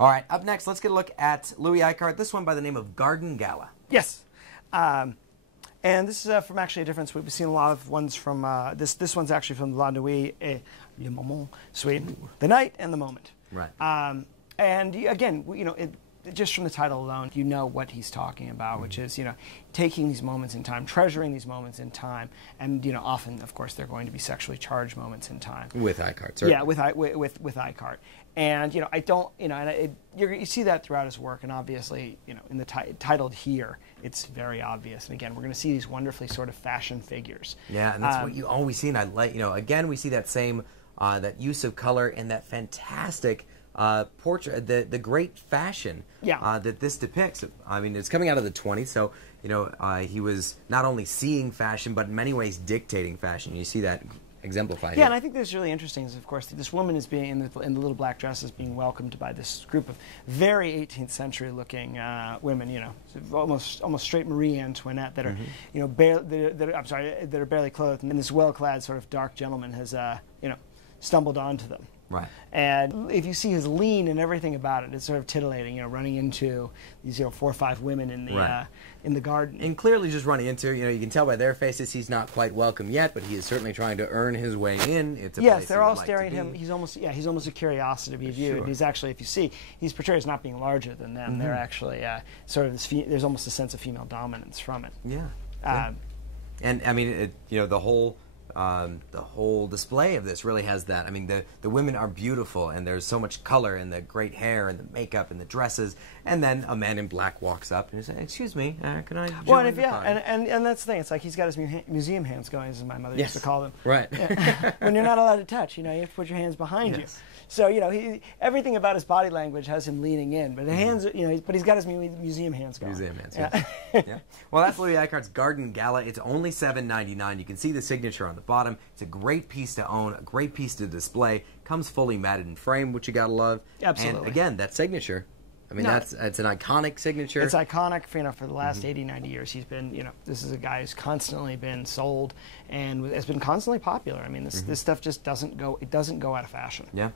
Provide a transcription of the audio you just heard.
All right, up next, let's get a look at Louis Icart. This one by the name of Garden Gala. Yes. And this is from actually a difference. We've seen a lot of ones from, this one's actually from La Nuit et le moment, Suite, the night and the moment. Right. And again, you know, just from the title alone, you know what he's talking about, which is, you know, taking these moments in time, treasuring these moments in time, and, you know, often, of course, they're going to be sexually charged moments in time. With Icart, certainly. Yeah, with Icart. And, you know, I don't, you know, and you see that throughout his work, and obviously, you know, in the titled here, it's very obvious. And again, we're going to see these wonderfully sort of fashion figures. Yeah, and that's what you always see, and I like, you know, again, we see that same, that use of color and that fantastic portrait, the great fashion that this depicts. I mean, it's coming out of the 20s, so, you know, he was not only seeing fashion, but in many ways dictating fashion. You see that exemplified. Yeah, and I think that's really interesting is, of course, this woman is being, in the little black dress, is being welcomed by this group of very 18th century looking women, you know, almost straight Marie Antoinette that are, you know, that are barely clothed, and this well-clad sort of dark gentleman has, you know, stumbled onto them. Right. And if you see his lean and everything about it, it's sort of titillating, you know, running into these, you know, 4 or 5 women in the garden. And clearly just running into, you know, you can tell by their faces he's not quite welcome yet, but he is certainly trying to earn his way in. It's a yes, they're all like staring at him. He's almost a curiosity to be viewed. Sure. And he's actually, if you see, he's portrayed as not being larger than them. They're actually sort of this, there's almost a sense of female dominance from it. Yeah. And I mean, you know, the whole display of this really has that. I mean, the women are beautiful, and there's so much color, and the great hair, and the makeup, and the dresses. And then a man in black walks up and says, "Excuse me, can I join?" Well, and that's the thing. It's like he's got his museum hands going, as my mother used to call them. Right. When you're not allowed to touch, you know, you have to put your hands behind you. So, you know, everything about his body language has him leaning in, but the hands, you know, but he's got his museum hands going. Museum hands, yeah. Well, that's Louis Icart's Garden Gala. It's only $7.99. You can see the signature on the bottom. It's a great piece to own, a great piece to display. Comes fully matted and framed, which you gotta love. Absolutely. And again, that signature. I mean, it's an iconic signature. It's iconic, you know, for the last 80, 90 years. He's been, you know, this is a guy who's constantly been sold and has been constantly popular. I mean, this stuff just doesn't go out of fashion. Yeah.